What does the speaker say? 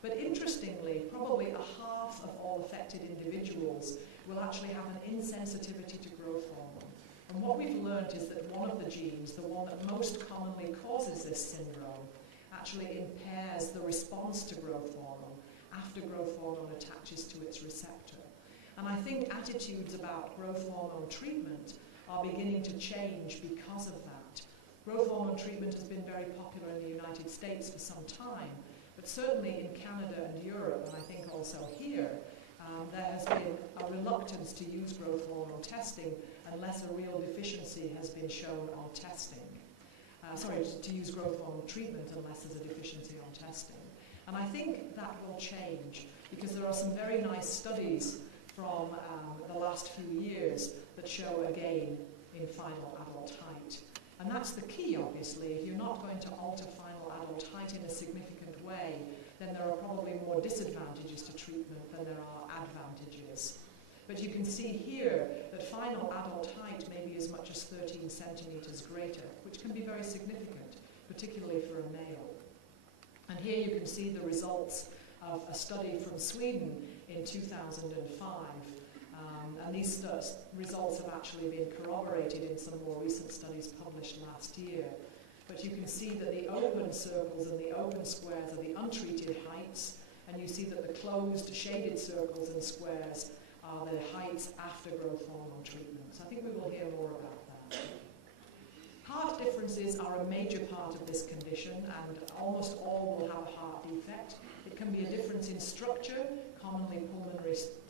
But interestingly, probably a half of all affected individuals will actually have an insensitivity to growth hormone. And what we've learned is that one of the genes, the one that most commonly causes this syndrome, actually impairs the response to growth hormone after growth hormone attaches to its receptor. And I think attitudes about growth hormone treatment are beginning to change because of that. Growth hormone treatment has been very popular in the United States for some time, but certainly in Canada and Europe, and I think also here, there has been a reluctance to use growth hormone testing unless a real deficiency has been shown on testing. To use growth hormone treatment unless there's a deficiency on testing. And I think that will change because there are some very nice studies from the last few years that show a gain in final adult height. And that's the key, obviously. If you're not going to alter final adult height in a significant way, then there are probably more disadvantages to treatment than there are advantages. But you can see here that final adult height may be as much as 13 centimeters greater, which can be very significant, particularly for a male. And here you can see the results of a study from Sweden in 2005. And these results have actually been corroborated in some more recent studies published last year. But you can see that the open circles and the open squares are the untreated heights, and you see that the closed shaded circles and squares are the heights after growth hormone treatment. So I think we will hear more about that. Heart differences are a major part of this condition, and almost all will have a heart defect. It can be a difference in structure, commonly pulmonary